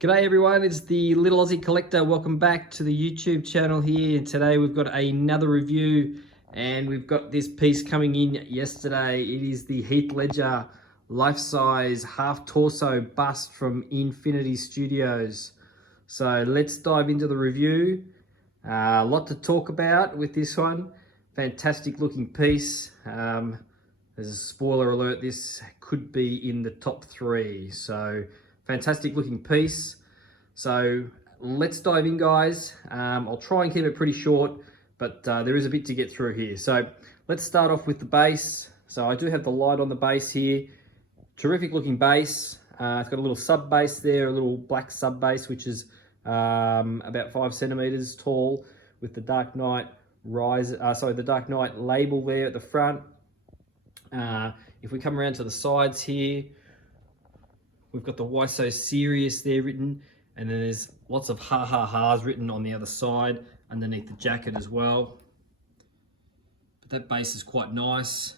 G'day everyone, it's the Little Aussie Collector. Welcome back to the YouTube channel here. Today we've got another review and we've got this piece coming in yesterday. It is the Heath Ledger life-size half-torso bust from Infinity Studios. So let's dive into the review. A lot to talk about with this one. Fantastic looking piece. There's a spoiler alert, this could be in the top 3. So fantastic looking piece. So let's dive in, guys. I'll try and keep it pretty short, but there is a bit to get through here. So let's start off with the base. So I do have the light on the base here. Terrific looking base. It's got a little sub base there, a little black sub base, which is about 5 centimeters tall, with the Dark Knight the Dark Knight label there at the front. If we come around to the sides here, we've got the Why So Serious there written, and then there's lots of ha ha ha's written on the other side underneath the jacket as well. But that base is quite nice.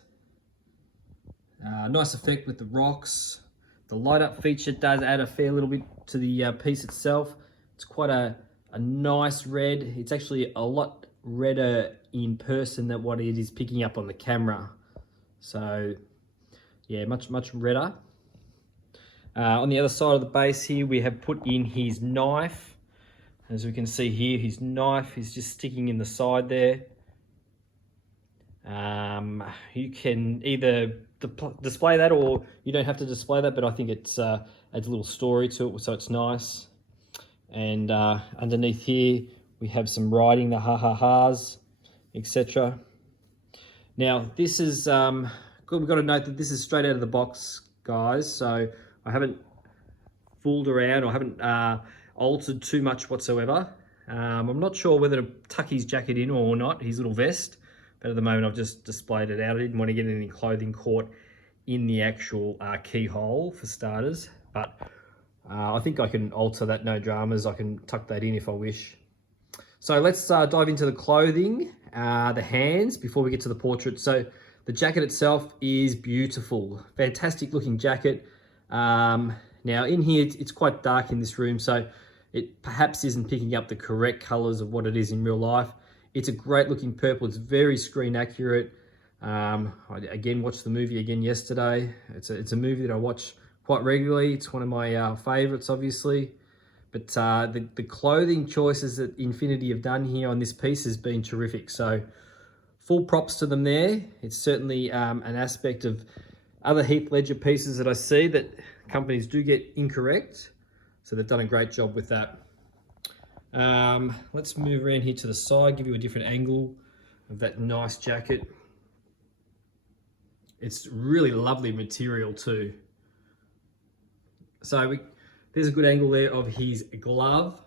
Nice effect with the rocks. The light up feature does add a fair little bit to the piece itself. It's quite a nice red. It's actually a lot redder in person than what it is picking up on the camera. So yeah, much redder. On the other side of the base here, we have put in his knife. As we can see here, his knife is just sticking in the side there. You can either display that, or you don't have to display that, but I think it's adds a little story to it, so it's nice. And underneath here, we have some writing, the ha ha ha's, etc. Now, this is good. We've got to note that this is straight out of the box, guys. So I haven't fooled around, or haven't altered too much whatsoever. I'm not sure whether to tuck his jacket in or not, his little vest, but at the moment I've just displayed it out. I didn't want to get any clothing caught in the actual keyhole, for starters, but I think I can alter that, no dramas. I can tuck that in if I wish. So let's dive into the clothing, the hands, before we get to the portrait. So the jacket itself is beautiful, fantastic looking jacket. Now in here, it's quite dark in this room, so it perhaps isn't picking up the correct colors of what it is in real life. It's a great looking purple. It's very screen accurate. I again watched the movie again yesterday. It's a movie that I watch quite regularly. It's one of my favorites, obviously. But the clothing choices that Infinity have done here on this piece has been terrific. So full props to them there. It's certainly an aspect of other Heath Ledger pieces that I see that companies do get incorrect. So they've done a great job with that. Let's move around here to the side, give you a different angle of that nice jacket. It's really lovely material too. So there's a good angle there of his glove.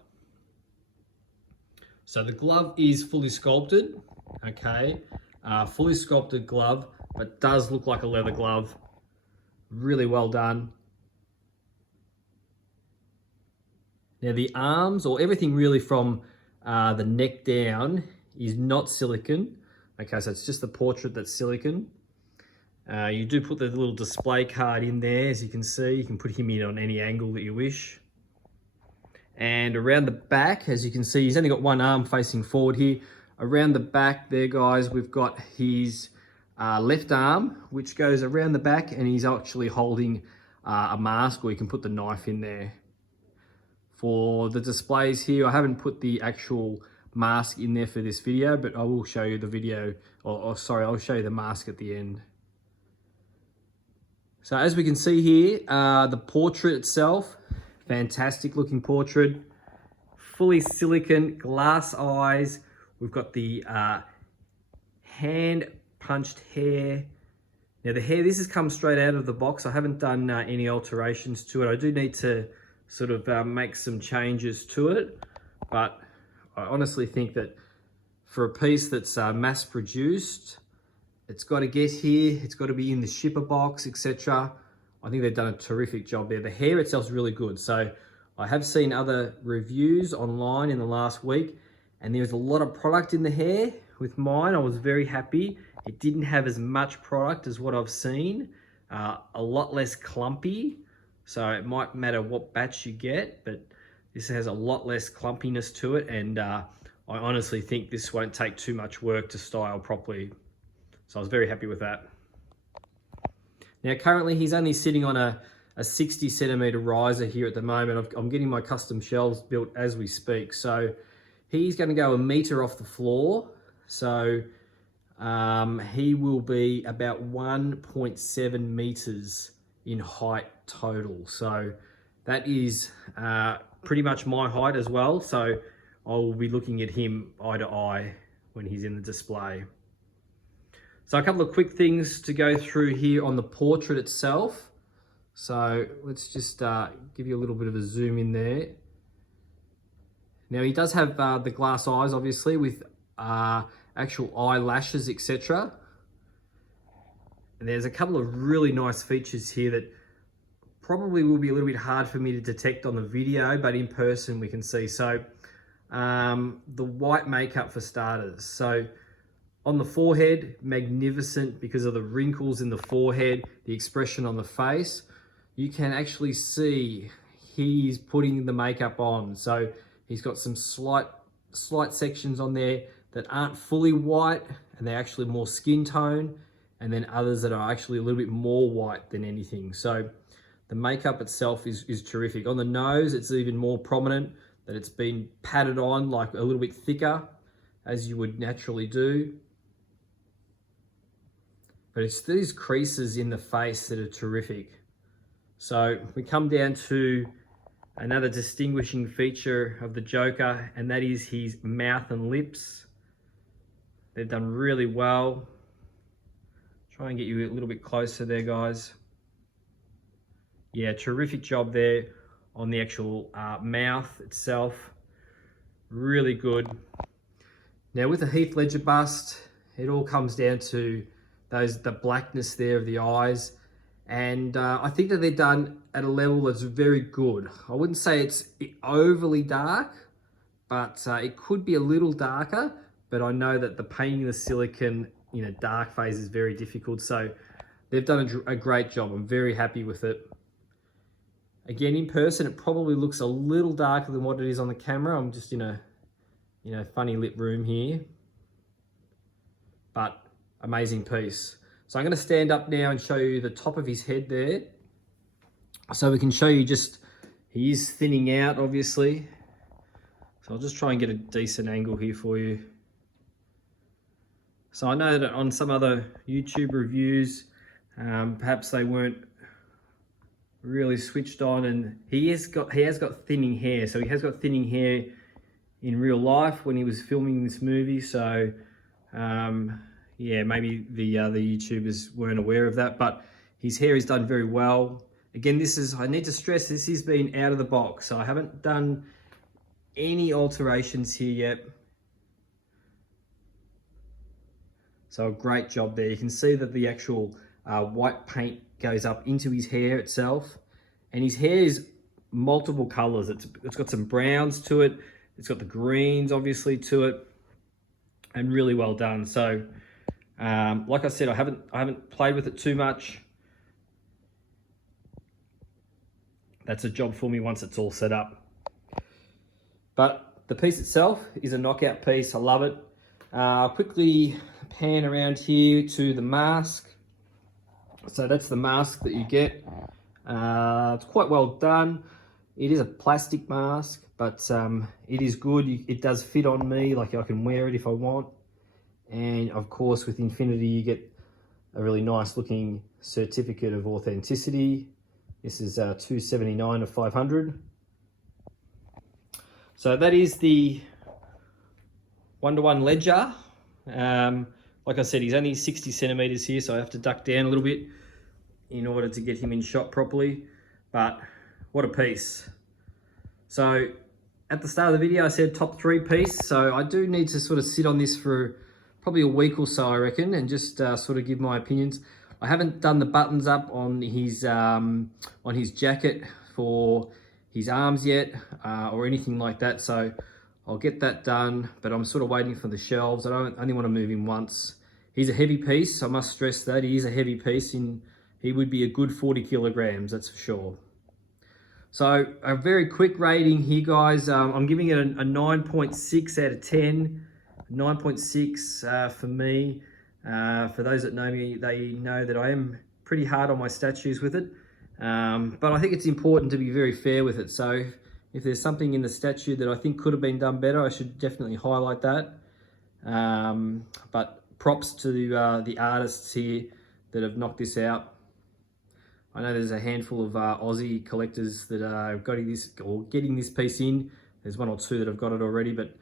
So the glove is fully sculpted, okay? Fully sculpted glove, but does look like a leather glove. Really well done. Now the arms, or everything really from the neck down, is not silicone. Okay, so it's just the portrait that's silicone. You do put the little display card in there, as you can see. You can put him in on any angle that you wish. And around the back, as you can see, he's only got one arm facing forward here. Around the back there, guys, we've got his left arm, which goes around the back, and he's actually holding a mask, or you can put the knife in there. For the displays here, I haven't put the actual mask in there for this video, but I will show you the video, sorry, I'll show you the mask at the end. So as we can see here, the portrait itself, fantastic looking portrait, fully silicone, glass eyes. We've got the hand punched hair. Now the hair, this has come straight out of the box. I haven't done any alterations to it. I do need to sort of make some changes to it, but I honestly think that for a piece that's mass produced, it's got to get here, it's got to be in the shipper box, etc. I think they've done a terrific job there. The hair itself is really good. So I have seen other reviews online in the last week, and there's a lot of product in the hair. With mine, I was very happy. It didn't have as much product as what I've seen, a lot less clumpy. So it might matter what batch you get, but This has a lot less clumpiness to it, and I honestly think this won't take too much work to style properly. So I was very happy with that. Now currently he's only sitting on a 60 centimeter riser here at the moment. I'm getting my custom shelves built as we speak. So he's going to go 1 meter off the floor. So he will be about 1.7 meters in height total. So that is pretty much my height as well. So I'll be looking at him eye to eye when he's in the display. So a couple of quick things to go through here on the portrait itself. So let's just give you a little bit of a zoom in there. Now he does have the glass eyes, obviously, with actual eyelashes, etc. And there's a couple of really nice features here that probably will be a little bit hard for me to detect on the video, but in person we can see. So the white makeup for starters. So on the forehead, magnificent because of the wrinkles in the forehead, the expression on the face. You can actually see he's putting the makeup on. So he's got some slight sections on there that aren't fully white, and they're actually more skin tone, and then others that are actually a little bit more white than anything. So the makeup itself is terrific. On the nose, it's even more prominent, that it's been patted on like a little bit thicker, as you would naturally do. But it's these creases in the face that are terrific. So we come down to another distinguishing feature of the Joker, and that is his mouth and lips. They've done really well. Try and get you a little bit closer there, guys. Yeah, terrific job there on the actual mouth itself. Really good. Now with the Heath Ledger bust, it all comes down to the blackness there of the eyes, and I think that they're done at a level that's very good. I wouldn't say it's overly dark, but it could be a little darker, but I know that the painting the silicone in a dark phase is very difficult, so they've done a great job. I'm very happy with it. Again, in person it probably looks a little darker than what it is on the camera. I'm just in a funny lit room here, but amazing piece. So I'm going to stand up now and show you the top of his head there. So we can show you just, he is thinning out obviously. So I'll just try and get a decent angle here for you. So I know that on some other YouTube reviews, perhaps they weren't really switched on, and he has got thinning hair. So he has got thinning hair in real life when he was filming this movie. So yeah, maybe the other YouTubers weren't aware of that, but his hair is done very well. Again, I need to stress, this has been out of the box, so I haven't done any alterations here yet. So a great job there. You can see that the actual white paint goes up into his hair itself, and his hair is multiple colors. It's got some browns to it, it's got the greens obviously to it, and really well done. So like I said, I haven't played with it too much. That's a job for me once it's all set up. But the piece itself is a knockout piece. I love it. I'll quickly pan around here to the mask. So that's the mask that you get. It's quite well done. It is a plastic mask, but it is good. It does fit on me, like I can wear it if I want. And of course with Infinity you get a really nice looking certificate of authenticity. This is $279 of 500. So that is the 1:1 Ledger. Like I said, he's only 60 centimeters here, so I have to duck down a little bit in order to get him in shot properly. But what a piece. So at the start of the video I said top 3 piece, so I do need to sort of sit on this for probably a week or so, I reckon, and just sort of give my opinions. I haven't done the buttons up on his jacket for his arms yet, or anything like that, so I'll get that done, but I'm sort of waiting for the shelves. I only want to move him once. He's a heavy piece, I must stress that. He is a heavy piece, he would be a good 40 kilograms, that's for sure. So a very quick rating here, guys. I'm giving it a 9.6 out of 10. 9.6 for me. For those that know me, they know that I am pretty hard on my statues with it. But I think it's important to be very fair with it. So if there's something in the statue that I think could have been done better, I should definitely highlight that. But props to the artists here that have knocked this out. I know there's a handful of Aussie collectors that are getting this piece in. There's one or two that have got it already, but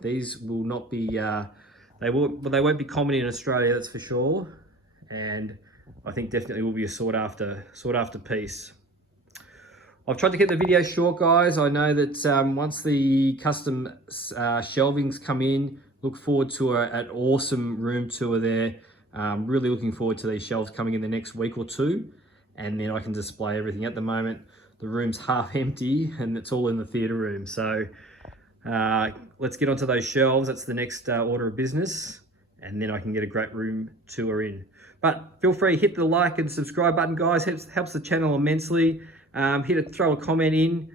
these will not be. They won't be common in Australia, that's for sure. And I think definitely will be a sought after piece. I've tried to keep the video short, guys. I know that once the custom shelvings come in, look forward to an awesome room tour there. Really looking forward to these shelves coming in the next week or two, and then I can display everything. At the moment, the room's half empty and it's all in the theatre room. So let's get onto those shelves. That's the next order of business, and then I can get a great room tour in. But feel free, hit the like and subscribe button, guys. Helps the channel immensely. Throw a comment in.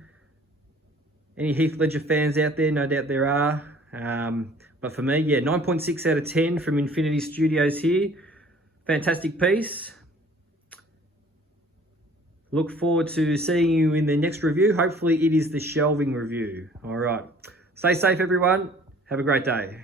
Any Heath Ledger fans out there? No doubt there are. But for me, yeah, 9.6 out of 10 from Infinity Studios here. Fantastic piece. Look forward to seeing you in the next review. Hopefully it is the shelving review. All right. Stay safe, everyone. Have a great day.